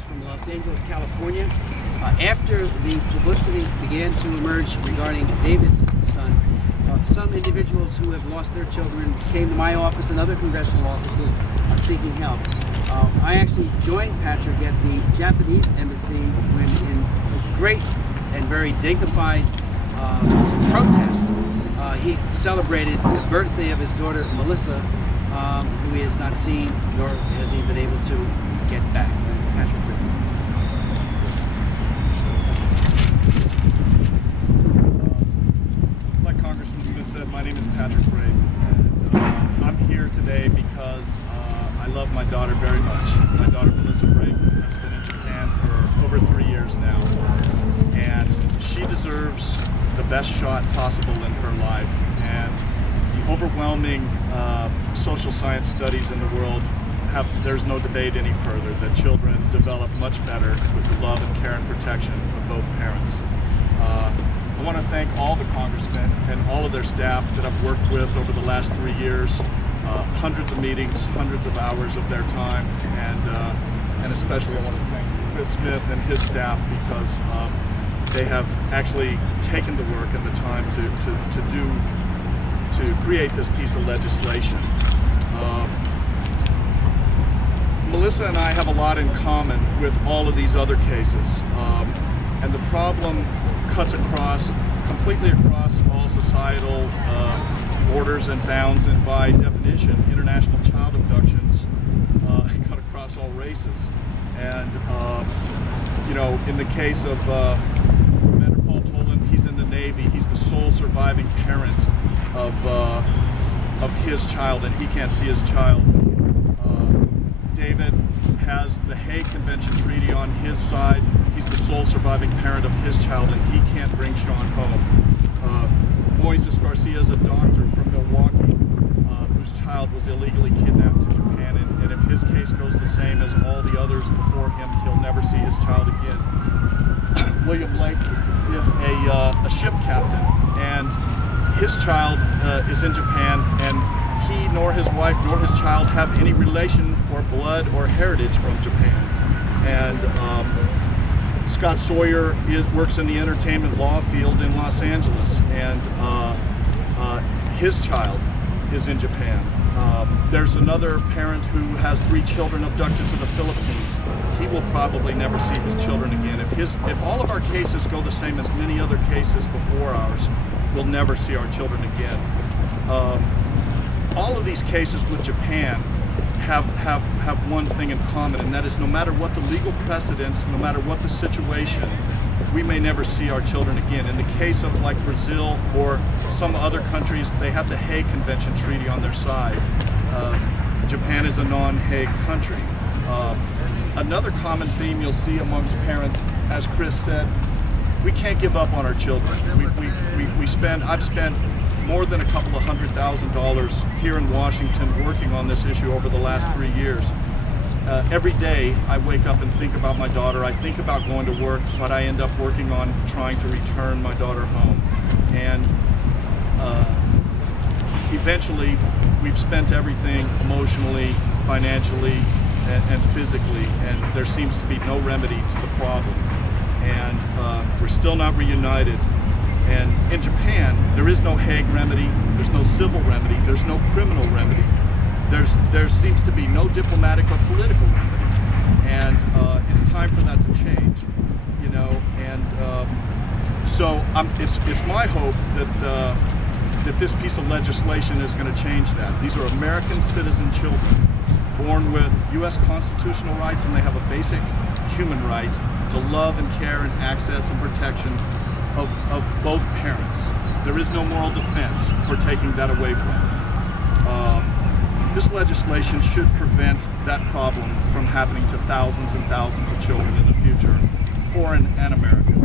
Congress from Los Angeles, California. After the publicity began to emerge regarding David's son, some individuals who have lost their children came to my office and other congressional offices seeking help. I actually joined Patrick at the Japanese embassy when, in a great and very dignified protest, he celebrated the birthday of his daughter Melissa, who he has not seen nor has he been able to get back. Patrick. Like Congressman Smith said, my name is Patrick Bray, and I'm here today because I love my daughter very much. My daughter Melissa Bray has been in Japan for over 3 years now, and she deserves the best shot possible in her life. And the overwhelming social science studies in the world there's no debate any further that children develop much better with the love and care and protection of both parents. I want to thank all the congressmen and all of their staff that I've worked with over the last 3 years. Hundreds of meetings, hundreds of hours of their time, and especially I want to thank Chris Smith and his staff because they have actually taken the work and the time to create this piece of legislation. Melissa and I have a lot in common with all of these other cases, and the problem cuts completely across all societal borders and bounds, and by definition, international child abductions cut across all races. And you know, in the case of Commander Paul Tolan, he's in the Navy. He's the sole surviving parent of his child, and he can't see his child. David has the Hague Convention treaty on his side. He's the sole surviving parent of his child, and he can't bring Sean home. Moises Garcia is a doctor from Milwaukee whose child was illegally kidnapped to Japan, and if his case goes the same as all the others before him, he'll never see his child again. William Lake is a ship captain, and his child is in Japan, and he nor his wife nor his child have any relation or blood or heritage from Japan. And Scott Sawyer works in the entertainment law field in Los Angeles, and his child is in Japan. There's another parent who has 3 children abducted to the Philippines. He will probably never see his children again. If all of our cases go the same as many other cases before ours, we'll never see our children again. All of these cases with Japan have one thing in common, and that is no matter what the legal precedent, no matter what the situation, we may never see our children again. In the case of like Brazil or some other countries, they have the Hague Convention treaty on their side. Japan is a non-Hague country. Another common theme you'll see amongst parents, as Chris said, we can't give up on our children. I've spent more than a couple of $100,000 here in Washington working on this issue over the last 3 years. Every day I wake up and think about my daughter. I think about going to work, but I end up working on trying to return my daughter home. And eventually we've spent everything emotionally, financially, and physically, and there seems to be no remedy to the problem. And we're still not reunited. And in Japan, there is no Hague remedy, there's no civil remedy, there's no criminal remedy. There seems to be no diplomatic or political remedy. And it's time for that to change, you know. And so it's my hope that this piece of legislation is going to change that. These are American citizen children born with U.S. constitutional rights, and they have a basic human right to love and care and access and protection of both parents. There is no moral defense for taking that away from them. This legislation should prevent that problem from happening to thousands and thousands of children in the future, foreign and American.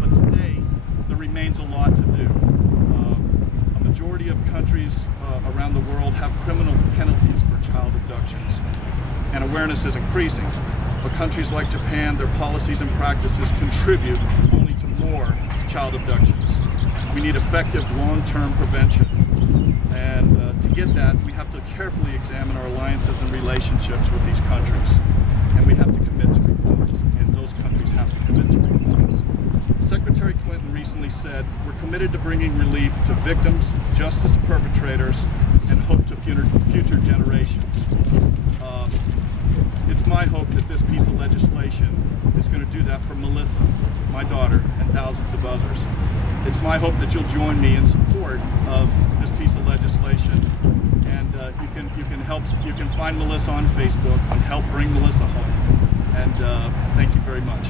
But today, there remains a lot to do. A majority of countries around the world have criminal penalties for child abductions, and awareness is increasing. But countries like Japan, their policies and practices contribute only to more child abductions. We need effective long-term prevention. And to get that, we have to carefully examine our alliances and relationships with these countries. And we have to commit to said, we're committed to bringing relief to victims, justice to perpetrators, and hope to future generations. It's my hope that this piece of legislation is going to do that for Melissa, my daughter, and thousands of others. It's my hope that you'll join me in support of this piece of legislation, and you can find Melissa on Facebook and help bring Melissa home. And thank you very much.